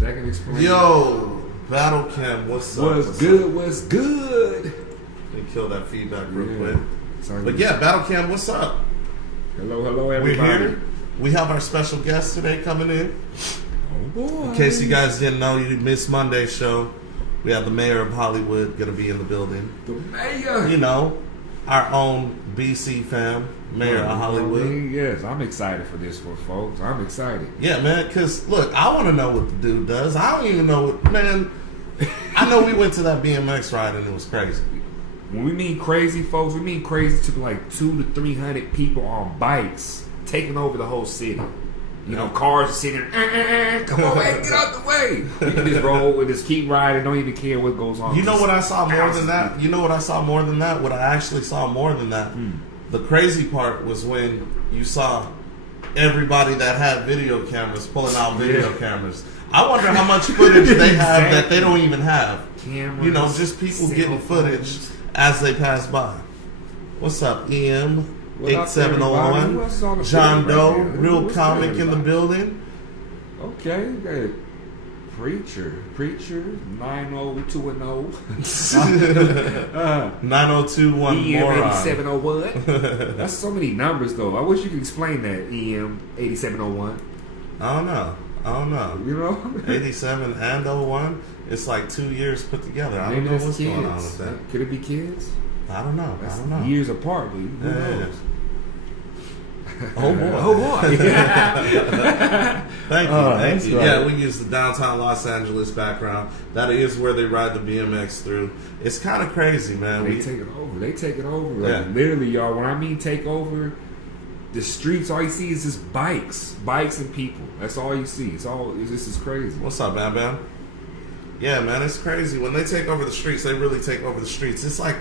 That can explain. Yo, Battle Cam, what's up? What's good? What's good? Let me kill that feedback real quick. Sorry. But yeah, Battle Cam, what's up? Hello, everybody. We're here. We have our special guest today coming in. Oh boy. In case you guys didn't know, you missed Monday's show. We have the mayor of Hollywood going to be in the building. The mayor. You know, our own BC fam, Mayor of Hollywood. Yes, I'm excited for this one, folks. I'm excited. Yeah, man, because, look, I want to know what the dude does. I don't even know what, man. I know we went to that BMX ride and it was crazy. When we mean crazy, folks, we mean crazy to like 200 to 300 people on bikes taking over the whole city. You know, cars are sitting, come on, man, get out the way. You can just roll and just keep riding, don't even care what goes on. You know what I saw more than that? You know what I saw more than that? What I actually saw more than that? The crazy part was when you saw everybody that had video cameras pulling out video cameras. I wonder how much footage they have that they don't even have. Cameras, you know, just people getting footage as they pass by. What's up, EM? 8701, John Doe, real comic in the building. Okay, you got Preacher, 90210. 9021 moron. 8701. That's so many numbers, though. I wish you could explain that, EM 8701. I don't know. You know? 87 and 01. It's like 2 years put together. I don't know what's going on with that. Could it be kids? I don't know. That's years apart, dude. Who knows? Oh boy. Thank you. Yeah, we use the downtown Los Angeles background. That is where they ride the BMX through. It's kind of crazy, man. They take it over. Like, literally, y'all. When I mean take over, the streets, all you see is just bikes and people. That's all you see. This is crazy. What's up, Bam Bam? Yeah, man, it's crazy. When they take over the streets, they really take over the streets. It's like,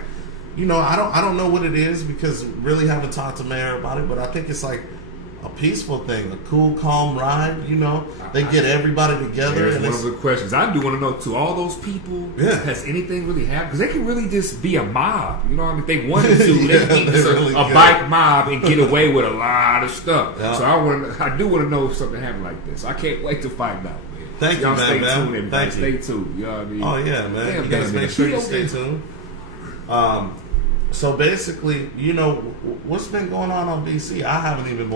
you know, I don't know what it is because really haven't talked to Mayor about it, but I think it's like a peaceful thing, a cool, calm ride. You know, they get everybody together. There's one of the questions I do want to know too. All those people, has anything really happened? Because they can really just be a mob. You know what I mean? If they wanted to, they can be really a bike mob and get away with a lot of stuff. Yeah. So I do want to know if something happened like this. I can't wait to find out. Thank you, man. Stay tuned, everybody. Stay tuned. You know what I mean? Oh yeah, man. You guys make sure you stay tuned. So basically, you know, what's been going on BC? I haven't even,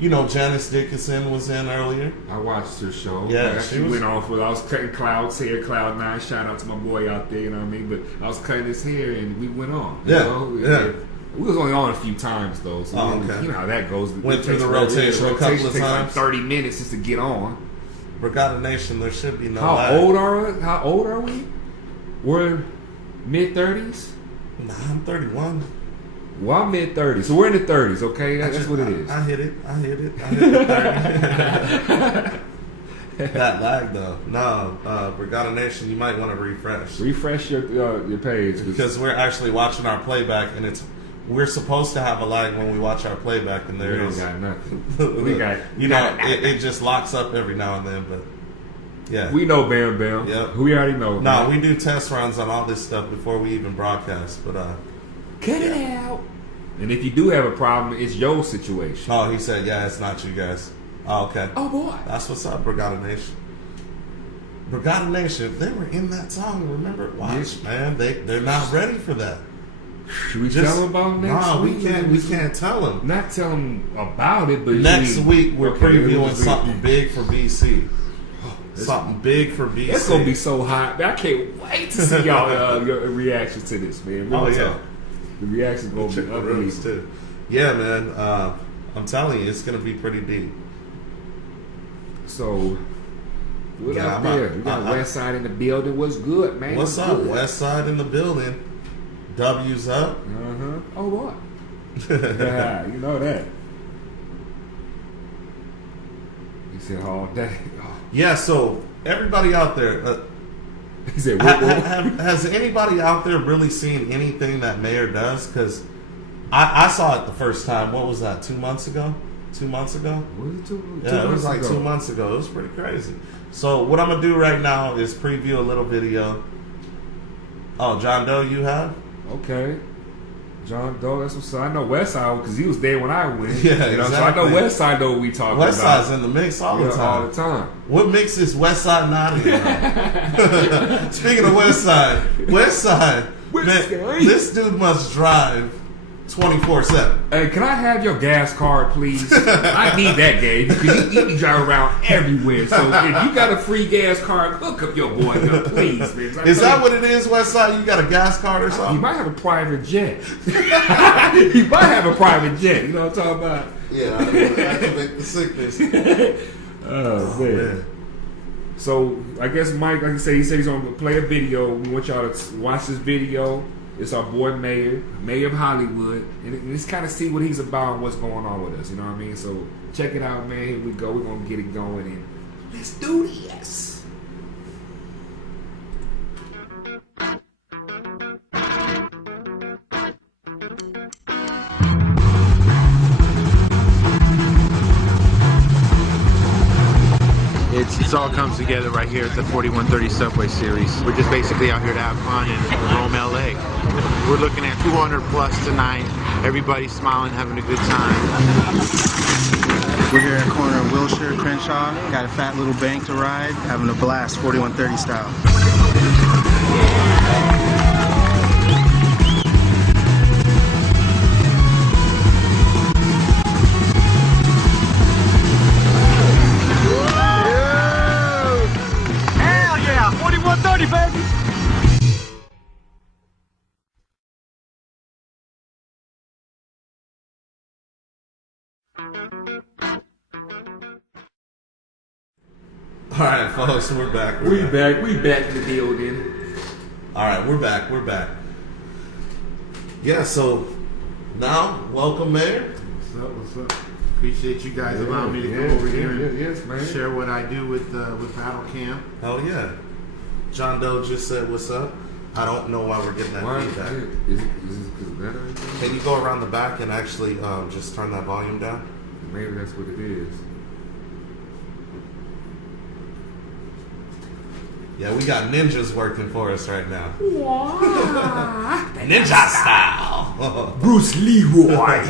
you know, Janice Dickinson was in earlier. I watched her show. Yeah, she went off with, I was cutting Cloud's hair, Cloud9. Shout out to my boy out there, you know what I mean? But I was cutting his hair and we went on. You know? We was only on a few times though, so you know how that goes. Went through the rotation a couple of times. Like 30 minutes just to get on. Brigada Nation, there should be no How old are we? We're mid-30s? Nah, I'm 31. Well, I'm mid-30s, so we're in the 30s, okay? That's what it is. I hit it. I hit the 30. That lag, though. No, Brigada Nation, you might want to refresh. Refresh your page. Because we're actually watching our playback, and we're supposed to have a lag when we watch our playback, and there is. We don't got nothing. It just locks up every now and then, but yeah. We know Bam Bam. Yep. We already know. No, we do test runs on all this stuff before we even broadcast, but cut it out. And if you do have a problem, it's your situation. Oh, he said, yeah, it's not you guys. Oh, okay. Oh boy. That's what's up, Brigada Nation. Brigada Nation, they were in that song, remember? Watch, man. They're not ready for that. Should we tell them about next week? We can't tell them. Not tell them about it, but next week we're previewing something big for BC. Something big for BC. It's gonna be so hot. I can't wait to see y'all your reaction to this, man. Oh yeah, the reaction gonna be unbelievable too. Yeah, man. I'm telling you, it's gonna be pretty deep. So, what up there? We got West Side in the building. What's good, man? What's up? West Side in the building. W's up. Oh boy. Yeah, you know that. He said all day. Yeah, so everybody out there, he said, has anybody out there really seen anything that Mayor does? Because I saw it the first time. What was that? 2 months ago? 2 months ago? Was it 2 months? Yeah, it was like 2 months ago. It was pretty crazy. So what I'm gonna do right now is preview a little video. Oh, John Doe, you have? Okay. John Doe, that's what's up. I know Westside because he was there when I went. Yeah, you know, exactly. So I know Westside know what we talking about. Westside's in the mix all the time. All the time. What makes this Westside not here? Speaking of Westside, man, this dude must drive 24/7. Hey, can I have your gas card, please? I need that, Gabe, because you be driving around everywhere. So if you got a free gas card, hook up your boy, please, man. Is that what it is, Westside? You got a gas card or something? He might have a private jet. He might have a private jet. You know what I'm talking about? Yeah, I can make the sickness. Oh, man. So I guess Mike, like I said, he said he's gonna play a video. We want y'all to watch this video. It's our boy Mayor of Hollywood, and just kind of see what he's about and what's going on with us. You know what I mean? So check it out, man. Here we go. We're gonna get it going, and let's do this. It all comes together right here at the 4130 Subway Series. We're just basically out here to have fun and roam LA. We're looking at 200 plus tonight. Everybody's smiling, having a good time. We're here at the corner of Wilshire, Crenshaw. Got a fat little bank to ride, having a blast, 4130 style. All right, folks, we're back. We back in the building. All right, we're back. Yeah, so now, welcome, Mayor. What's up? Appreciate you guys allowing me to go over here and share what I do with Battle Camp. Hell yeah. John Doe just said what's up. I don't know why we're getting that feedback. Is it because of that or anything? Can you go around the back and actually just turn that volume down? Maybe that's what it is. Yeah, we got ninjas working for us right now. Ninja style. Bruce Leroy.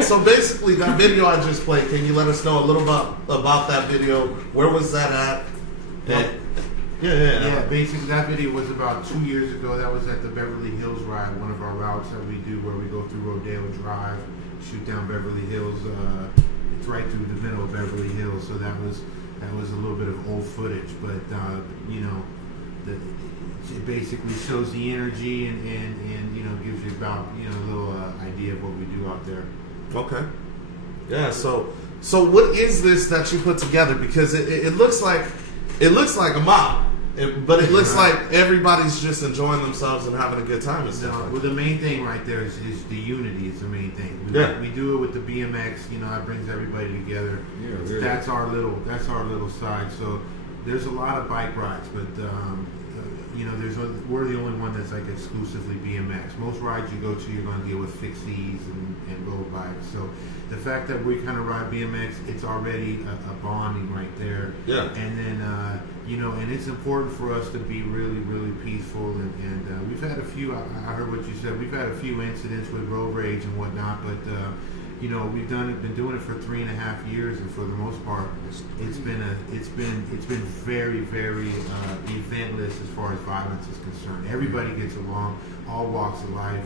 So basically, that video I just played, can you let us know a little about that video? Where was that at? Yeah, basically that video was about 2 years ago. That was at the Beverly Hills ride, one of our routes that we do where we go through Rodeo Drive, shoot down Beverly Hills. It's right through the middle of Beverly Hills, so that was a little bit of old footage, but you know, it basically shows the energy and you know, gives you about, you know, a little idea of what we do out there. Okay. Yeah. So what is this that you put together? Because it looks like a mob, but it looks like everybody's just enjoying themselves and having a good time and stuff. Well, the main thing right there is the unity. Is the main thing. We do it with the BMX. You know, that brings everybody together. Yeah, that's our little side. So there's a lot of bike rides, but you know, we're the only one that's like exclusively BMX. Most rides you go to, you're going to deal with fixies and road bikes. So the fact that we kind of ride BMX, it's already a bonding right there. Yeah. And then you know, and it's important for us to be really, really peaceful. And we've had a few. I heard what you said. We've had a few incidents with road rage and whatnot, but you know, we've been doing it for 3.5 years, and for the most part, it's been very, very eventless as far as violence is concerned. Everybody gets along, all walks of life,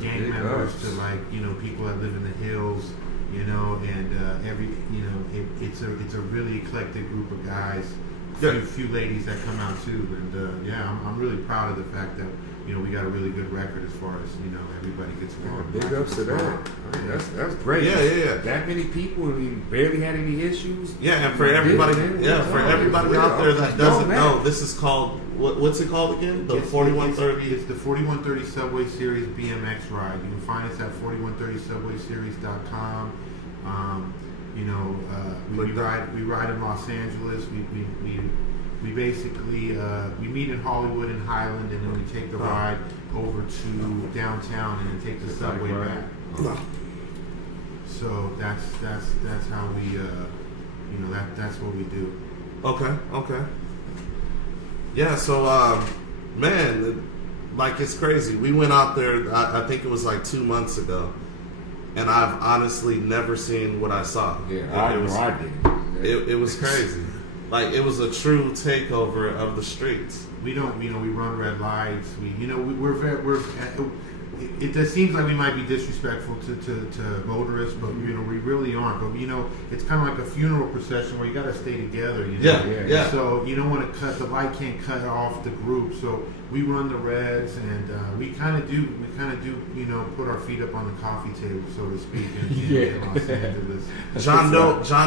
gang members to, like, you know, people that live in the hills, you know, and it's a really eclectic group of guys. A few ladies that come out too, and yeah, I'm really proud of the fact that, you know, we got a really good record as far as, you know, everybody gets along. Big ups to that. I mean, that's great. Yeah. That many people and barely had any issues. Yeah, and for everybody, everybody out there that doesn't know, this is called, what's it called again? The 4130. It's the 4130 Subway Series BMX ride. You can find us at 4130subwayseries.com. You know, we ride in Los Angeles. We basically we meet in Hollywood and Highland, and then we take the ride over to downtown and then take the subway back. So that's how we you know, that's what we do. Okay. Yeah. So man, like it's crazy. We went out there. I think it was like 2 months ago, and I've honestly never seen what I saw. Yeah, it was crazy. Like it was a true takeover of the streets. We don't, we run red lights. It just seems like we might be disrespectful to motorists, but we really aren't. But it's kind of like a funeral procession where you got to stay together. Yeah. So you don't want to the light can't cut off the group. So we run the reds, and we kind of do put our feet up on the coffee table, so to speak, in Los Angeles. John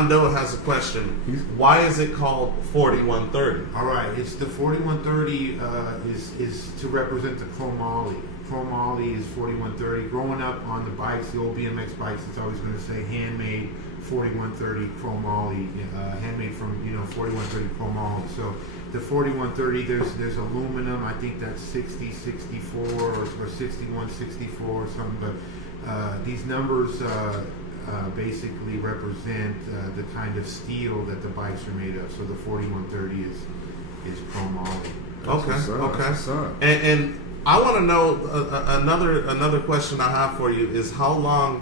Doe has a question. Why is it called 4130? All right, it's the 4130 is to represent the chromoly. Chromoly is 4130. Growing up on the bikes, the old BMX bikes, it's always going to say handmade 4130 chromoly, handmade from 4130 chromoly. So the 4130, there's aluminum. I think that's 6064 or 6164 or something. But these numbers basically represent the kind of steel that the bikes are made of. So the 4130 is chromoly. Okay. And I want to know another question I have for you is how long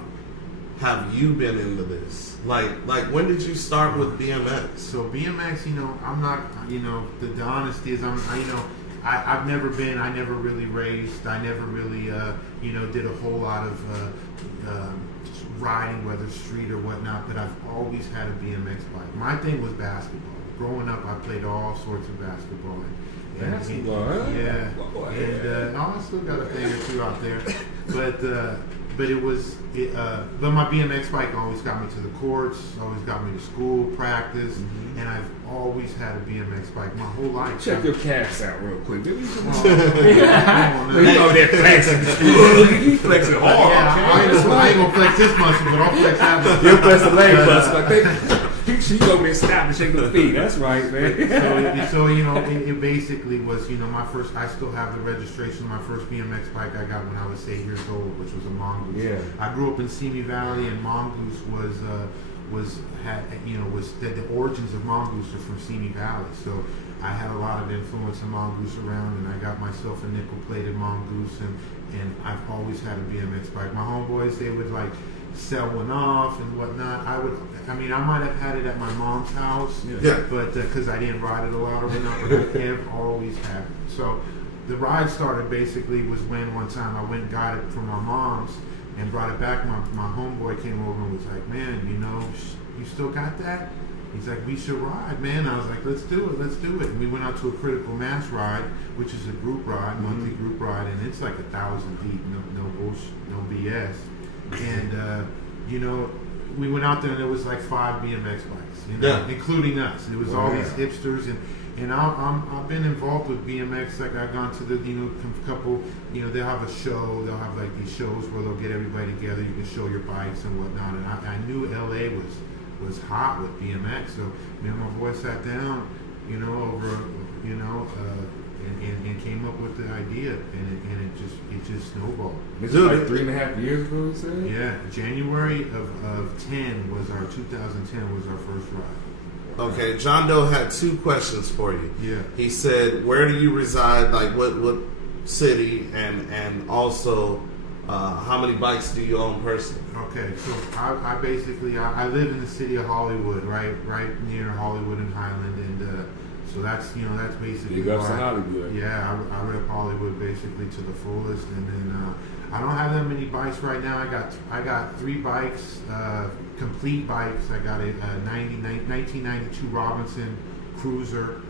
have you been into this? Like when did you start with BMX? So BMX, I'm not, the honesty is I've never been, I never really raced, I never really, did a whole lot of riding, whether street or whatnot, but I've always had a BMX bike. My thing was basketball. Growing up, I played all sorts of basketball. Basketball, yeah. And I still got a thing or two out there, but it was, but my BMX bike always got me to the courts, always got me to school, practice, and I've always had a BMX bike my whole life. Check your calves out real quick. Come on. You know they're flexing. You flexing hard. I ain't gonna flex this muscle, but I'll flex that muscle. You'll flex the leg muscle. She over there stop and shake her feet. That's right, man. So it basically was, my first. I still have the registration of my first BMX bike I got when I was 8 years old, which was a Mongoose. Yeah. I grew up in Simi Valley, and Mongoose was the origins of Mongoose are from Simi Valley. So I had a lot of influence in Mongoose around, and I got myself a nickel-plated Mongoose, and I've always had a BMX bike. My homeboys, they would like sell one off and whatnot. I might have had it at my mom's house, but because I didn't ride it a lot or whatnot, but I have always had it. So the ride started basically was when one time I went and got it from my mom's and brought it back. My homeboy came over and was like, man, you still got that? He's like, we should ride, man. I was like, let's do it. And we went out to a critical mass ride, which is a group ride, monthly group ride, and it's like 1,000 deep, no bullshit, no BS. And we went out there and there was like 5 BMX bikes, including us. It was all these hipsters, and I've been involved with BMX. Like I've gone to the couple, they'll have a show. They'll have like these shows where they'll get everybody together. You can show your bikes and whatnot. And I knew LA was hot with BMX. So me and my boy sat down, and came up with the idea, and it just snowballed. This is like 3.5 years ago, you said? Yeah, January of 10 was our 2010 was our first ride. Okay, John Doe had 2 questions for you. Yeah. He said, where do you reside? Like what city, and also how many bikes do you own personally? Okay, so I basically live in the city of Hollywood, right near Hollywood and Highland, and so that's basically. Big ups to Hollywood. Yeah, I rep Hollywood basically to the fullest, and then I don't have that many bikes right now. I got 3 bikes, complete bikes. I got a 1992 Robinson Cruiser,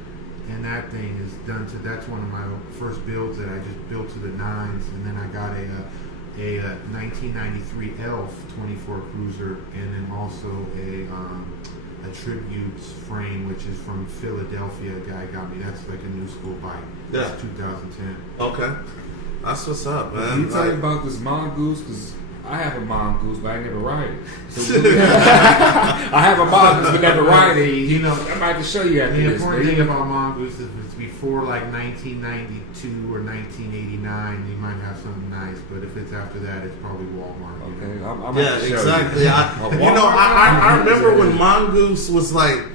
and that thing is done to. That's one of my first builds that I just built to the 9s, and then I got a 1993 Elf 24 Cruiser, and then also a tribute frame, which is from Philadelphia. A guy got me. That's like a new school bike. Yeah. It's 2010. Okay. That's what's up, man. Can you tell me about this Mongoose? Because I have a Mongoose, but I never ride it. So I have a Mongoose, but never ride it. I might have to show you after the this. The important thing about Mongoose is it's before like 1992 or 1989, you might have something nice. But if it's after that, it's probably Walmart. Okay, I'm yeah, exactly. I remember when Mongoose was like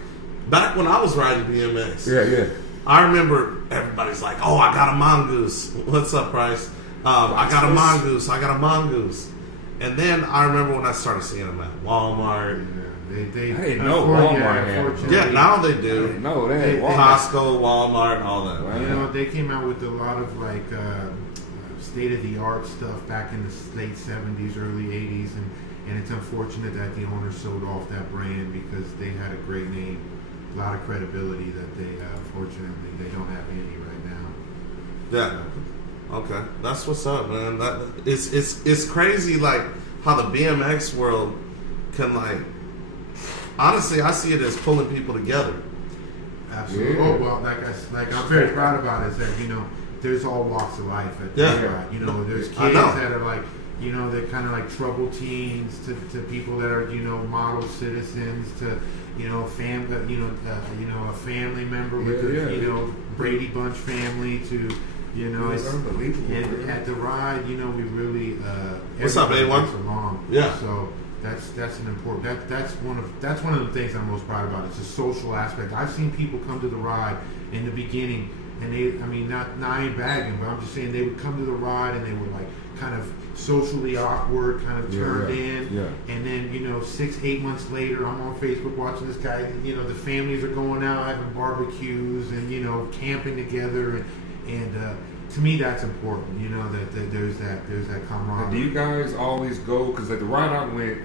back when I was riding BMX. Yeah. I remember everybody's like, "Oh, I got a mongoose." What's up, Price? I got a mongoose. I got a mongoose. And then I remember when I started seeing them at Walmart. They I didn't know Walmart had. Yeah, now they do. I didn't know that. Costco, Walmart, all that. Wow. You know, they came out with a lot of like state-of-the-art stuff back in the late 70s, early 80s, and it's unfortunate that the owner sold off that brand because they had a great name, a lot of credibility that they, unfortunately, they don't have any right now. Yeah. Okay, that's what's up, man. It's crazy, like how the BMX world can like. Honestly, I see it as pulling people together. Absolutely. Yeah. Oh well, like I'm very proud about it. Is that there's all walks of life at this ride. There's kids that are like they're kind of like troubled teens to people that are model citizens to a family member with the Brady Bunch family to. It's unbelievable. And at the ride, we really what's up, A1? Along. Yeah. So that's an important. That's one of the things I'm most proud about. It's a social aspect. I've seen people come to the ride in the beginning, and I ain't bagging, but I'm just saying they would come to the ride and they were like kind of socially awkward, kind of turned in, and then 6-8 months later, I'm on Facebook watching this guy. The families are going out having barbecues and camping together and to me that's important. That there's that camaraderie. Do you guys always go? Because like the ride I went,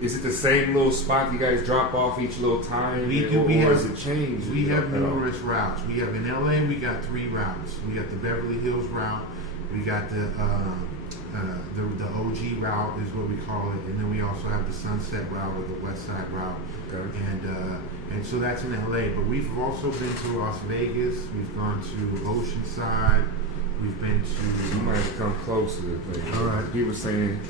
is it the same little spot you guys drop off each little time? We do. We have it changed? We have numerous routes. We have in LA. We got 3 routes. We got the Beverly Hills route. We got the OG route is what we call it, and then we also have the Sunset route or the West Side route. Okay. And so that's in LA. But we've also been to Las Vegas. We've gone to Oceanside. We've been to. You might have come close to the thing. All right. He was saying.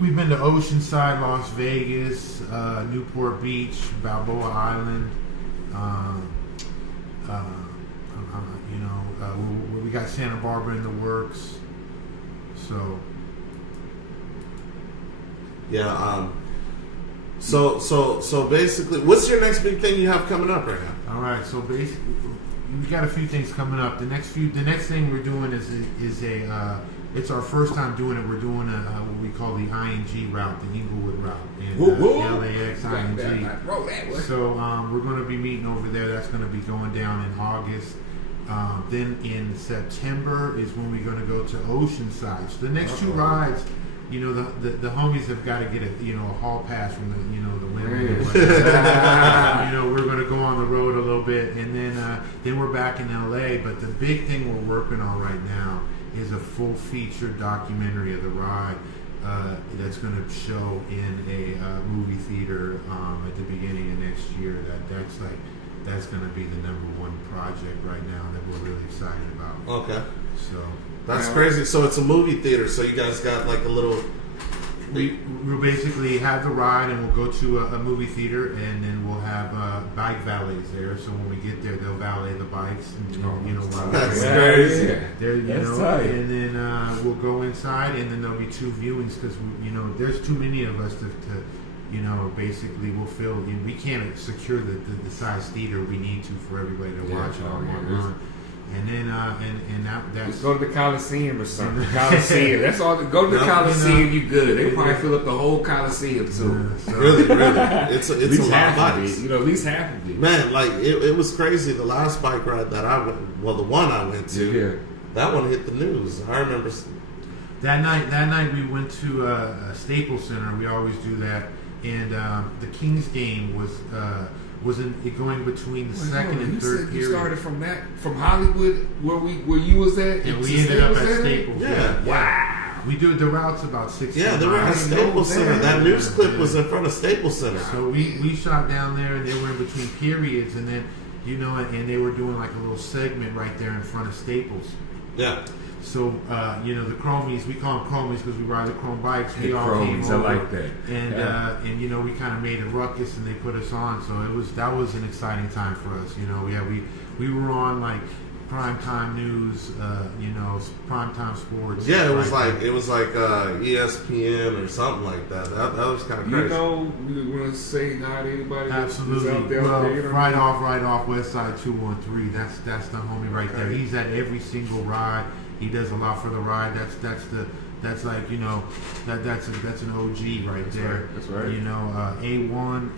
We've been to Oceanside, Las Vegas, Newport Beach, Balboa Island. We got Santa Barbara in the works. So. Yeah. So basically, what's your next big thing you have coming up right now? All right. So basically, we got a few things coming up. The next thing we're doing is it's our first time doing it. We're doing what we call the ING route, the Inglewood route, and LAX ING. So we're going to be meeting over there. That's going to be going down in August. Then in September is when we're going to go to Oceanside. So the next 2 rides, the homies have got to get a hall pass from the women. We're going to go on the road a little bit, and then we're back in LA. But the big thing we're working on right now is a full feature documentary of the ride that's going to show in a movie theater at the beginning of next year. That's going to be the #1 project right now that we're really excited about. Okay. So that's crazy. So it's a movie theater. So you guys got like a little. We'll basically have the ride, and we'll go to a movie theater, and then we'll have bike valets there. So when we get there, they'll valet the bikes, and while that's crazy. Tight. And then we'll go inside, and then there'll be 2 viewings because there's too many of us to basically we'll fill. We can't secure the size theater we need to for everybody to watch it all on. And then that's just go to the Coliseum or something. Coliseum. That's all. Go to the Coliseum. You good? They probably fill up the whole Coliseum too. Really. It's a lot of bikes. At least half of it. Man, like it was crazy. The last bike ride that I went, the one I went to, that one hit the news. I remember that night we went to a Staples Center. We always do that, and the Kings game was going between the second and third period. You started from Hollywood where you was at, and we ended up at Staples. Yeah. Wow. We do the route's about 6. Yeah, they were at Staples Center. That news clip was in front of Staples Center. So we shot down there, and they were in between periods, and then and they were doing like a little segment right there in front of Staples. Yeah. So, the chromies, we call them chromies because we ride the chrome bikes. We all came over. I like that. And we kind of made a ruckus, and they put us on. So that was an exciting time for us. We were on like primetime news, primetime sports. Yeah, it was like ESPN or something like that. That was kind of crazy. You know, we want to say hi to anybody. Absolutely. Out there, well, you know right off Westside 213. That's the homie right there. He's at every single ride. He does a lot for the ride. That's an OG right there. That's right. You know, A1.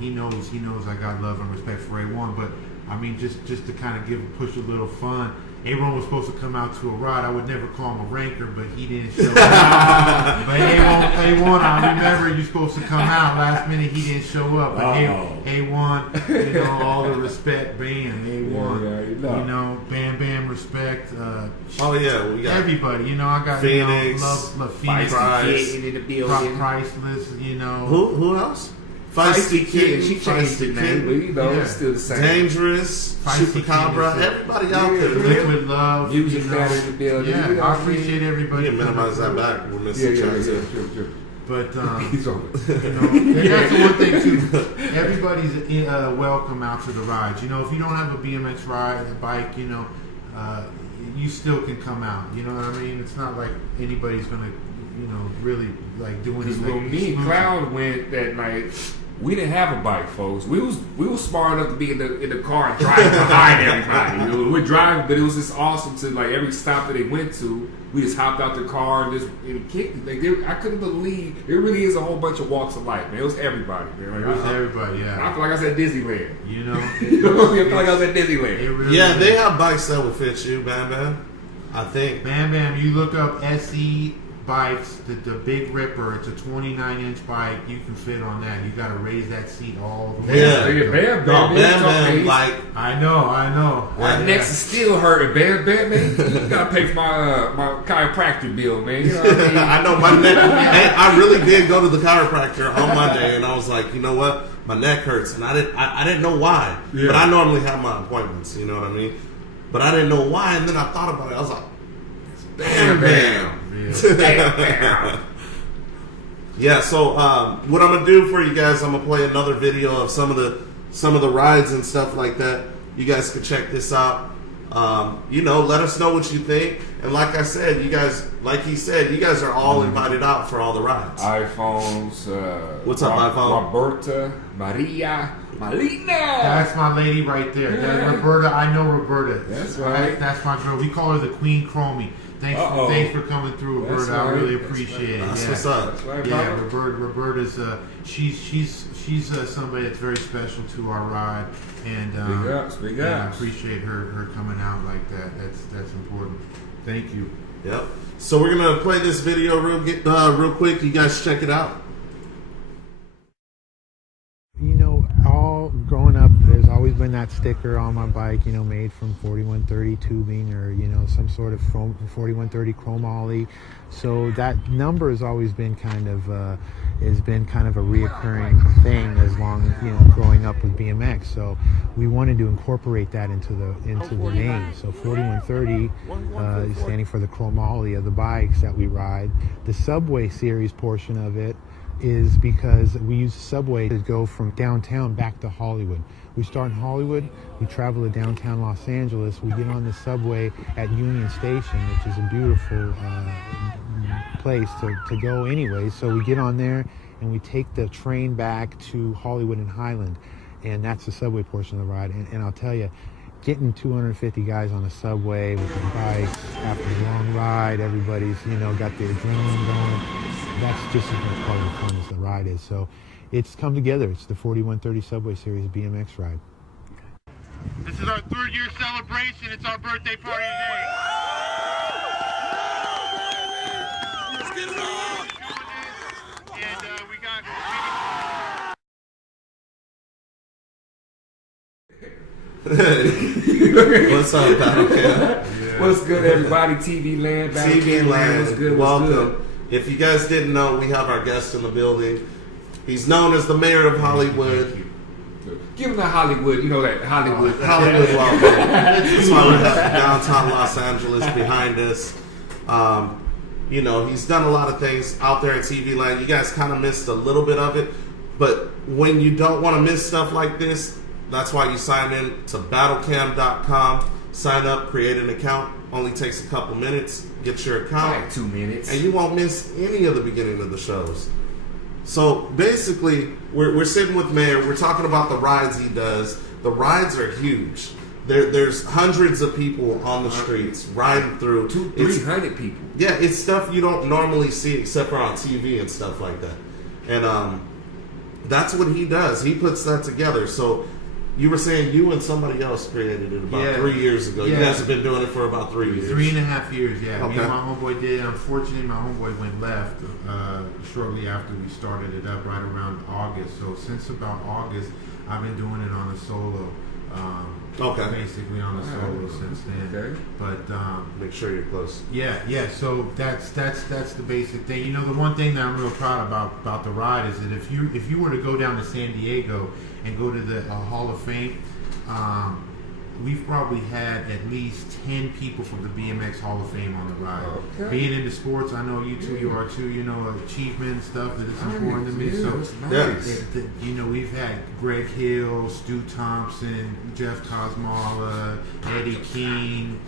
He knows I got love and respect for A1. But I mean, just to kind of push a little fun. A1 was supposed to come out to a ride. I would never call him a ranker, but he didn't show up. But A1, I remember you're supposed to come out. Last minute, he didn't show up. But A1, all the respect, Bam, A1, Bam Bam respect. We got everybody. I got Phoenix, love Phoenix, Price, in the building. Priceless. Who else? Feisty Kid. She changed the name, but it's still the same. Dangerous, Chupacabra, everybody out there. Liquid Love, music matter in the building. Yeah, I appreciate everybody. We can minimize that back. We're missing Sure. But and that's the one thing too. Everybody's welcome out to the rides. If you don't have a BMX ride, a bike, you still can come out. You know what I mean? It's not like anybody's gonna, really like do anything. Because when me and Cloud went that night, we didn't have a bike, folks. We was smart enough to be in the car and driving behind everybody. We're driving, but it was just awesome to every stop that they went to. We just hopped out the car and kicked it. I couldn't believe it really is a whole bunch of walks of life, man. It was everybody, man. It was everybody, yeah. I feel like I was at Disneyland. I feel like I was at Disneyland. Really they have bikes that will fit you, Bam Bam. I think. Bam Bam, you look up SE bikes, the Big Ripper. It's a 29-inch bike. You can fit on that. You got to raise that seat all the way. Bam Bam. Like I know. My neck's is still hurting. Bam Bam, man. You gotta pay for my chiropractor bill, man. You know what I mean? I know my neck. I really did go to the chiropractor on Monday, and I was like, you know what? My neck hurts, and I didn't know why. Yeah. But I normally have my appointments. You know what I mean? But I didn't know why, and then I thought about it. I was like, Bam Bam. Yeah, so what I'm gonna do for you guys, I'm gonna play another video of some of the rides and stuff like that. You guys can check this out. Let us know what you think. And like I said, you guys, like he said, you guys are all invited out for all the rides. iPhones. What's up, iPhone? Roberta, Maria, Malina. That's my lady right there. Yeah. Roberta, I know Roberta. That's right. That's my girl. We call her the Queen Chromie. Thanks for coming through, Roberta. I really appreciate it. That's what's up. That's right, yeah, Roberta's she's somebody that's very special to our ride, and big ups. I appreciate her coming out like that. That's important. Thank you. Yep. So we're gonna play this video real quick. You guys check it out. All growing up, there's always been that sticker on my bike, made from 4130 tubing or, some sort of 4130 chromoly. So that number has always been kind of a reoccurring thing as long, growing up with BMX. So we wanted to incorporate that into the name. So 4130 is standing for the chromoly of the bikes that we ride. The Subway series portion of it is because we use the subway to go from downtown back to Hollywood. We start in Hollywood, we travel to downtown Los Angeles, we get on the subway at Union Station, which is a beautiful place to go anyway. So we get on there and we take the train back to Hollywood and Highland, and that's the subway portion of the ride. And I'll tell you, getting 250 guys on a subway with their bikes after a long ride, everybody's, got the adrenaline going. That's just as much part of the fun as the ride is. So it's come together. It's the 4130 Subway Series BMX ride. This is our 3rd year celebration. It's our birthday party today. Let's get it on! And we got... What's up, Battle Cam? What's good, everybody? TV Land, TV Land. What's good? Welcome. Good? If you guys didn't know, we have our guest in the building. He's known as the Mayor of Hollywood. Give him the Hollywood. You know that Hollywood. Hollywood welcome. That's why we have downtown Los Angeles behind us. He's done a lot of things out there in TV Land. You guys kind of missed a little bit of it, but when you don't want to miss stuff like this, That's why you sign in to battlecam.com. Sign up, create an account. Only takes a couple minutes. Get your account. Like 2 minutes. And you won't miss any of the beginning of the shows. So basically, we're sitting with Mayor. We're talking about the rides he does. The rides are huge. There's hundreds of people on the streets riding through. 300 people. Yeah, it's stuff you don't normally see except for on TV and stuff like that. And that's what he does. He puts that together. So you were saying you and somebody else created it about 3 years ago. You guys have been doing it for about 3 years. 3.5 years, yeah. Okay. Me and my homeboy did. Unfortunately, my homeboy went left shortly after we started it up, right around August. So since about August, I've been doing it on a solo. Basically on a solo since then. Okay. But make sure you're close. Yeah. So that's the basic thing. You know, the one thing that I'm real proud about the ride is that if you were to go down to San Diego and go to the Hall of Fame, we've probably had at least 10 people from the BMX Hall of Fame on the ride. Okay. Being into sports, I know you two, you are too. You know, achievement stuff that is important to me. So, you know, we've had Greg Hill, Stu Thompson, Jeff Kosmala, Eddie King,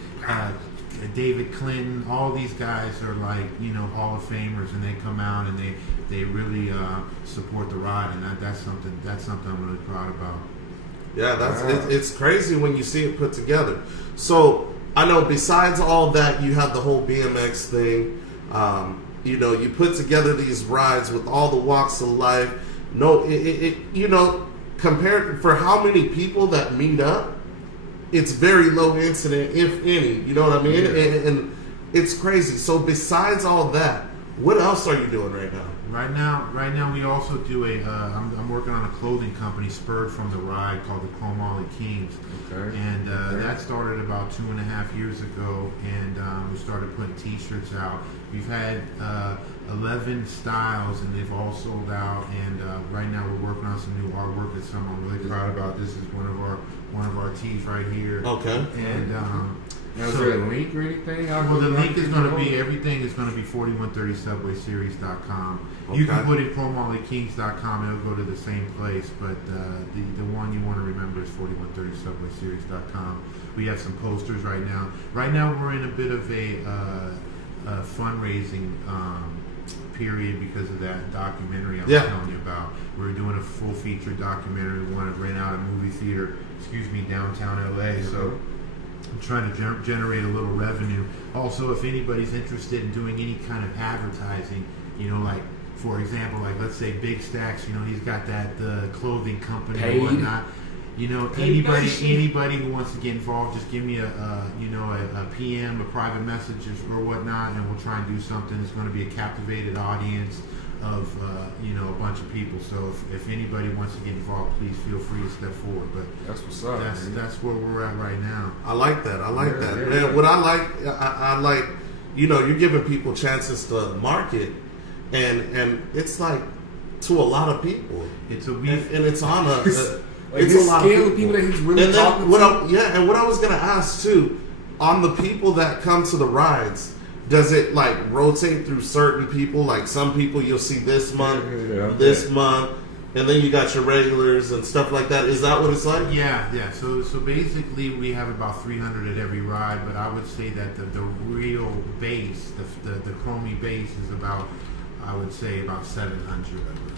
David Clinton. All these guys are like, you know, Hall of Famers, and they come out and they really support the ride, and that's something I'm really proud about. Yeah, it's crazy when you see it put together. So I know besides all that, you have the whole BMX thing. You know, you put together these rides with all the walks of life. No, you know, compared for how many people that meet up, it's very low incident, if any. You know what I mean? Yeah. And it's crazy. So besides all that, what else are you doing right now? Right now, we also do I'm working on a clothing company spurred from the ride called the Chromaley Kings. Okay. And that started about 2.5 years ago, and we started putting T-shirts out. We've had 11 styles, and they've all sold out. And right now, we're working on some new artwork that I'm really proud about. This is one of our tees right here. Okay. And now, is there a link or anything? Well, the link is going to be, everything is going to be 4130subwayseries.com. Okay. You can put in chromalleykings.com, it'll go to the same place, but the one you want to remember is 4130subwayseries.com. We have some posters right now. Right now, we're in a bit of a fundraising period because of that documentary I was telling you about. We're doing a full feature documentary. We want to rent out a movie theater, downtown LA. So I'm trying to generate a little revenue. Also, if anybody's interested in doing any kind of advertising, you know, like for example, like let's say Big Stacks, you know, he's got the clothing company and whatnot. You know, anybody who wants to get involved, just give me a PM, a private message or whatnot, and we'll try and do something. It's going to be a captivated audience of a bunch of people. So if anybody wants to get involved, please feel free to step forward. But that's what's up. That's where we're at right now. I like that. Man, what I like, you know, you're giving people chances to market, and it's like to a lot of people. It's a and it's on a. Like it's a lot of people that he's really talking to. And what I was gonna ask too, on the people that come to the rides, does it like rotate through certain people? Like some people you'll see this month, this month, and then you got your regulars and stuff like that. Is that what it's like? Yeah. So basically we have about 300 at every ride, but I would say that the real base, the Chromie base is about, I would say about 700 of us.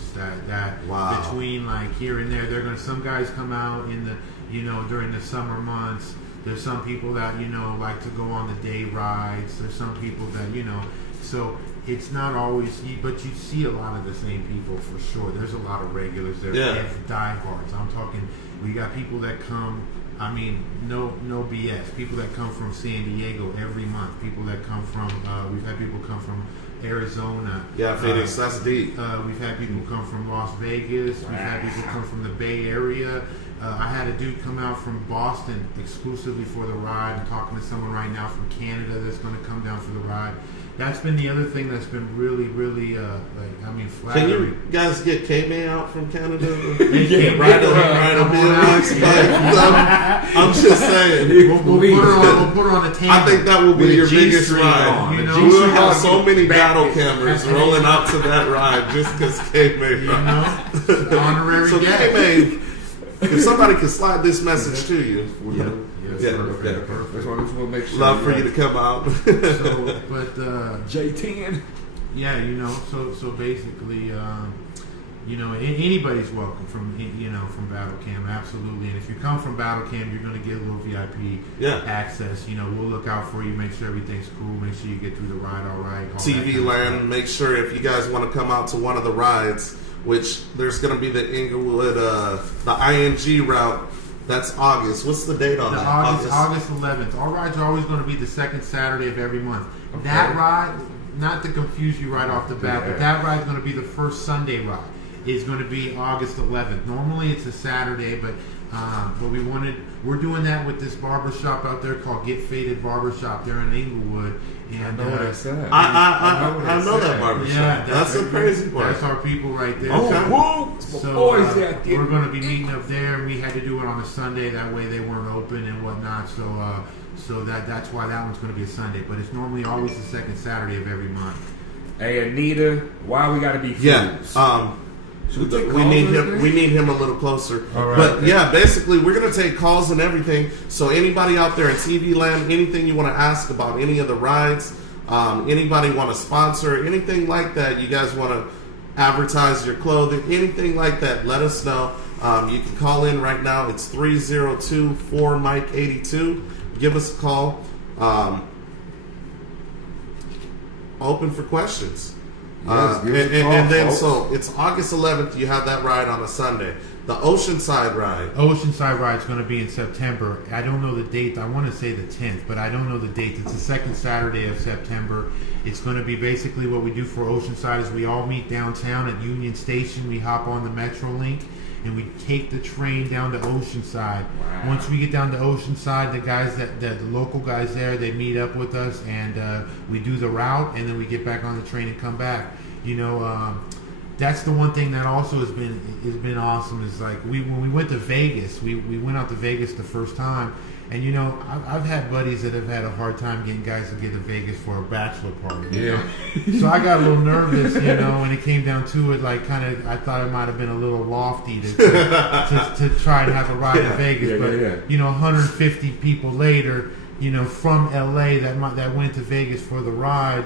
That wow. Between like here and there, some guys come out in the, you know, during the summer months. There's some people that, you know, like to go on the day rides. There's some people that, you know, so it's not always, but you see a lot of the same people for sure. There's a lot of regulars there. Yeah. Diehards. I'm talking, we got people that come, I mean, no BS. People that come from San Diego every month. People that come from, we've had people come from Arizona. Yeah, Phoenix, that's deep. We've had people come from Las Vegas. We've had people come from the Bay Area. I had a dude come out from Boston exclusively for the ride. I'm talking to someone right now from Canada that's going to come down for the ride. That's been the other thing that's been really, really, flattering. Can you guys get K-Man out from Canada? Right on I'm just saying. We'll put her on the table. I think that will be your biggest ride. You know? We'll have so many battle cameras rolling up to that ride just because K-Man. You know? Honorary so guest. K-Man, If somebody can slide this message to you, perfect. That's why I just want to make sure. Love for you to come out. J10. Yeah, so basically, anybody's welcome from Battle Cam, absolutely. And if you come from Battle Cam, you're going to get a little VIP access. We'll look out for you, make sure everything's cool, make sure you get through the ride all right. TV Land, make sure if you guys want to come out to one of the rides, which there's going to be the Inglewood, the ING route. That's August. What's the date on that? August 11th. Our rides are always going to be the second Saturday of every month. Okay. That ride, not to confuse you right off the bat, but that ride is going to be the first Sunday ride. It's going to be August 11th. Normally it's a Saturday, but we're doing that with this barbershop out there called Get Faded Barbershop. They're in Inglewood. And I know what I said. I know that barbershop. Yeah, that's the crazy part. That's our people right there. So we're going to be meeting up there. We had to do it on a Sunday. That way they weren't open and whatnot. So that's why that one's going to be a Sunday. But it's normally always the second Saturday of every month. Hey, Anita, why we got to be fools? Yeah. We need him a little closer. All right, but basically we're going to take calls and everything. So anybody out there in TV Land, anything you want to ask about any of the rides, anybody want to sponsor, anything like that, you guys want to advertise your clothing, anything like that, let us know. You can call in right now. It's 302-4-MIC-82. Give us a call. Open for questions. And then so it's August 11th. You have that ride on a Sunday. The Oceanside ride. Oceanside ride is going to be in September. I don't know the date. I want to say the 10th, but I don't know the date. It's the second Saturday of September. It's going to be basically what we do for Oceanside is we all meet downtown at Union Station. We hop on the Metrolink and we take the train down to Oceanside. Wow. Once we get down to Oceanside, the guys the local guys there, they meet up with us and we do the route and then we get back on the train and come back. That's the one thing that also has been awesome is like when we went to Vegas, we went out to Vegas the first time, and I've had buddies that have had a hard time getting guys to get to Vegas for a bachelor party. Yeah. So I got a little nervous, when it came down to it. Like kind of, I thought it might have been a little lofty to try and have a ride to Vegas, but 150 people later. From LA that went to Vegas for the ride,